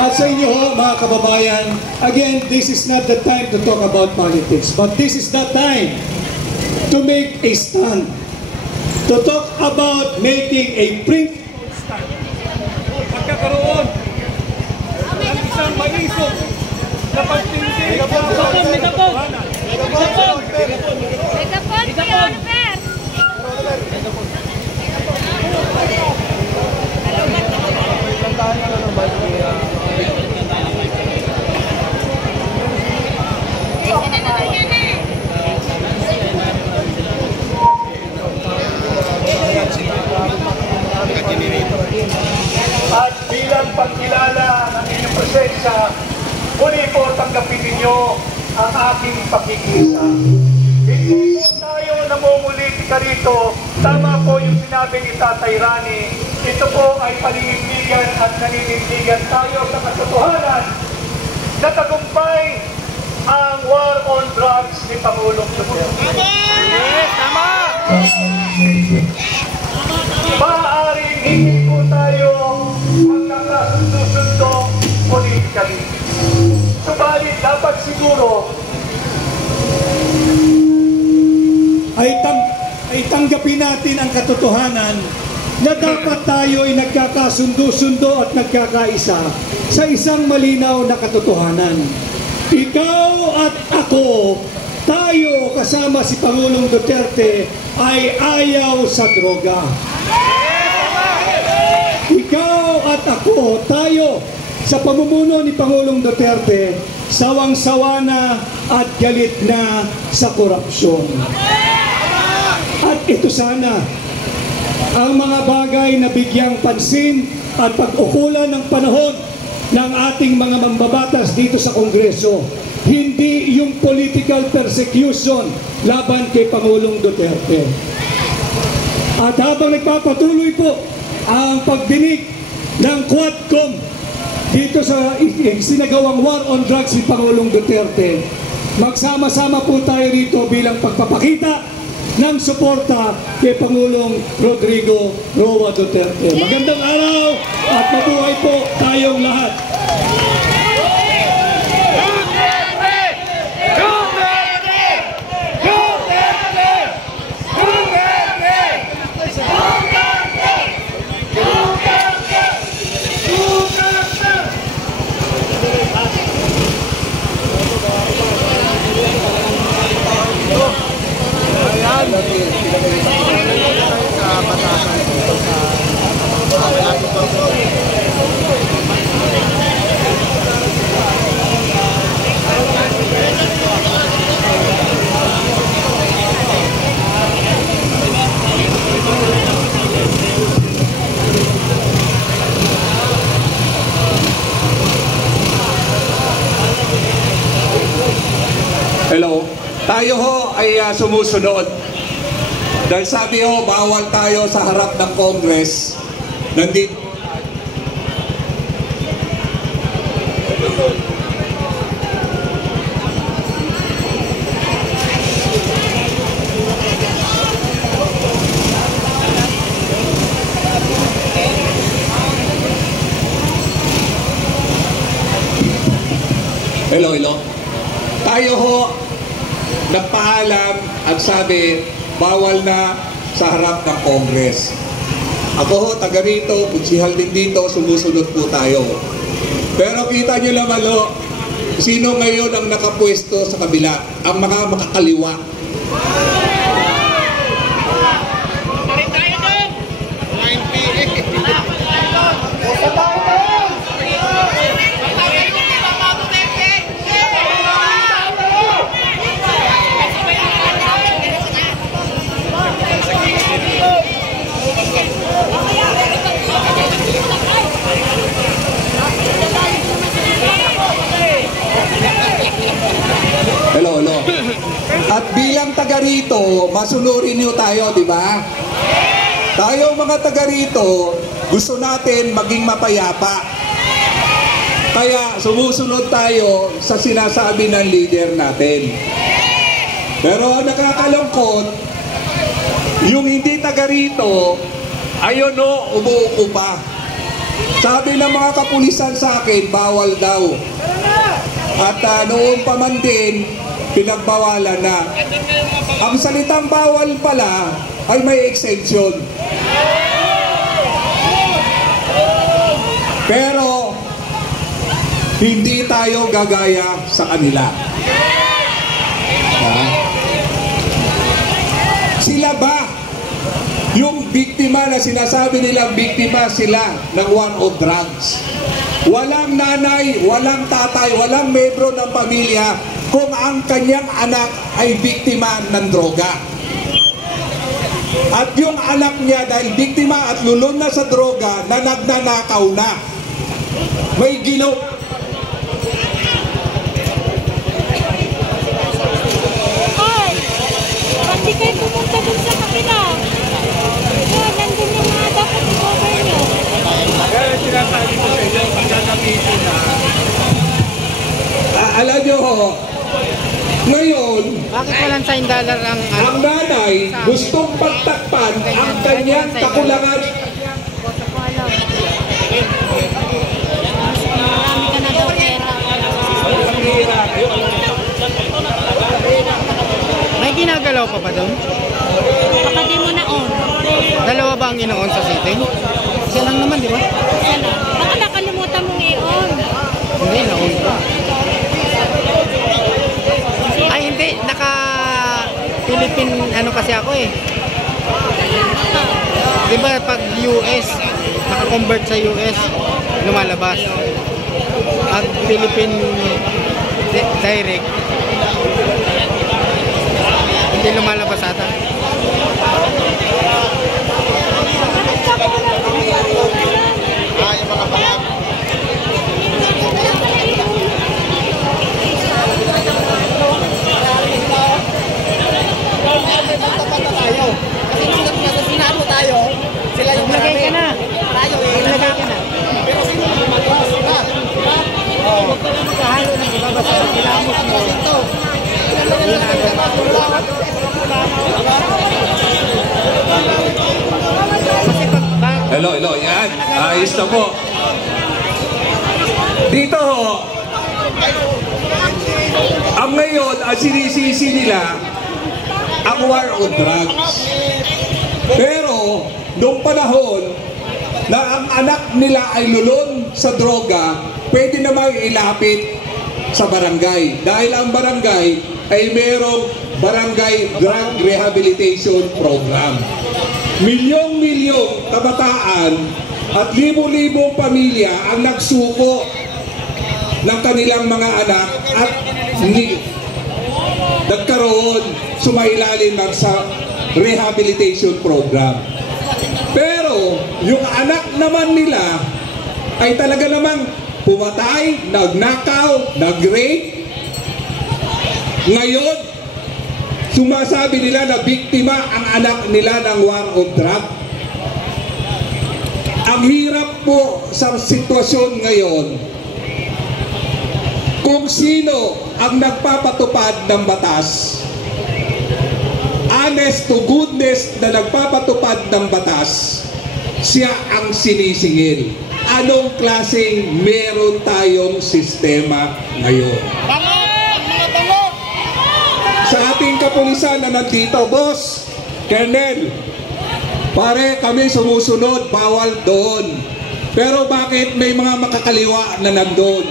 At sa inyo ho, mga kababayan, again, this is not the time to talk about politics, but this is the time to make a stand, to talk about making a principled stand. Pagkakaroon ng isang malisong na pagtindi at bilang pagkilala ng inyong presensya, muli po tanggapin ninyo ang aking pakikisa. Hindi po tayo namumulitika rito. Tama po yung sinabi ni Tatay Rani. Ito po ay paninindigan at naninindigan tayo sa katotohanan na tagumpay ang war on drugs ni Pangulong Duterte. Yes, tama! Maaaring hindi po tayo magkakasundo-sundo politically. Subalit dapat siguro ay tanggapin natin ang katotohanan na dapat tayo ay nagkakasundo-sundo at nagkakaisa sa isang malinaw na katotohanan. Ikaw at ako, tayo kasama si Pangulong Duterte ay ayaw sa droga. Ikaw at ako, tayo sa pamumuno ni Pangulong Duterte, sawang-sawa na at galit na sa korupsyon. At ito sana ang mga bagay na bigyang pansin at pag-ukulan ng panahon ng ating mga mambabatas dito sa Kongreso. Hindi yung political persecution laban kay Pangulong Duterte. At habang nagpapatuloy po ang pagdinig ng Quadcom dito sa sinagawang war on drugs ni Pangulong Duterte, magsama-sama po tayo rito bilang pagpapakita ng suporta kay Pangulong Rodrigo Roa Duterte. Magandang araw at mabuhay po tayong lahat. Hello. Tayo ho ay sumusunod. Dahil sabi ho, bawal tayo sa harap ng Congress. Nandito. Hello, hello. Tayo ho nagpaalam at sabi bawal na sa harap ng Congress. Ako ho, taga rito, punsihal din dito, sumusunod po tayo. Pero kita nyo naman ho, sino ngayon ang nakapwesto sa kabila? Ang mga makakaliwa. Hello, hello. At bilang taga rito, masunurin niyo tayo, di ba? Tayo mga taga rito, gusto natin maging mapayapa. Kaya sumusunod tayo sa sinasabi ng leader natin. Pero nakakalungkot, yung hindi taga rito, ayun o, umuupo pa. Sabi ng mga kapulisan sa akin, bawal daw. At noon pa man din, pinagbawalan na. Ang salitang bawal pala ay may exemption. Pero hindi tayo gagaya sa kanila. Sila ba yung biktima na sinasabi nilang biktima sila ng war on drugs? Walang nanay, walang tatay, walang membro ng pamilya kung ang kanyang anak ay biktima ng droga. At yung anak niya dahil biktima at lulun na sa droga na nagnanakaw na. May ginawa. Ay, pati kayo pumunta dun sa kapila. Nandun yung mga dapat i-cover nyo. Kaya sinasabi ko sa inyo, pagkakapitin na. Alam nyo ho, ngayon, Bakit walang $1 ang ang nanay gustong pagtakpan ang kanyang kakulangan. Marami ka na daw pera. May ginagalaw pa ba doon? Kapatid mo na on. Dalawa ba ang ino-on sa sitting? Isa lang naman, di ba? Sana. Baka nakalimutan mong i-on. Hindi, na-on pa. Ay, hindi. Naka-Philippine ano kasi ako eh. Di ba pag US, naka-convert sa US, lumalabas. At Philippine direct, hindi lumalabas ata. Maglagay ka na. Maglagay ka na. Magkahalo na ibabasa. Kilamos mo. Hello, yan. Ayos na po. Dito ho, ang ngayon, ang sinisisi nila, ang war on drugs. Pero, noong panahon na ang anak nila ay lulon sa droga, pwede namang ilapit sa barangay. Dahil ang barangay ay merong barangay drug rehabilitation program. Milyong-milyong kabataan at libo-libong pamilya ang nagsuko ng kanilang mga anak at nagkaroon sumailalim sa rehabilitation program. Pero yung anak naman nila ay talaga namang pumatay, nagnakaw, nag-rape. Ngayon, sumasabi nila na biktima ang anak nila ng war on drug. Ang hirap po sa sitwasyon ngayon kung sino ang nagpapatupad ng batas. Honest to goodness na nagpapatupad ng batas, siya ang sinisingil. Anong klaseng meron tayong sistema ngayon? Sa ating kapulisan na nandito, boss, Colonel, pare kami sumusunod, bawal doon. Pero bakit may mga makakaliwa na nandun?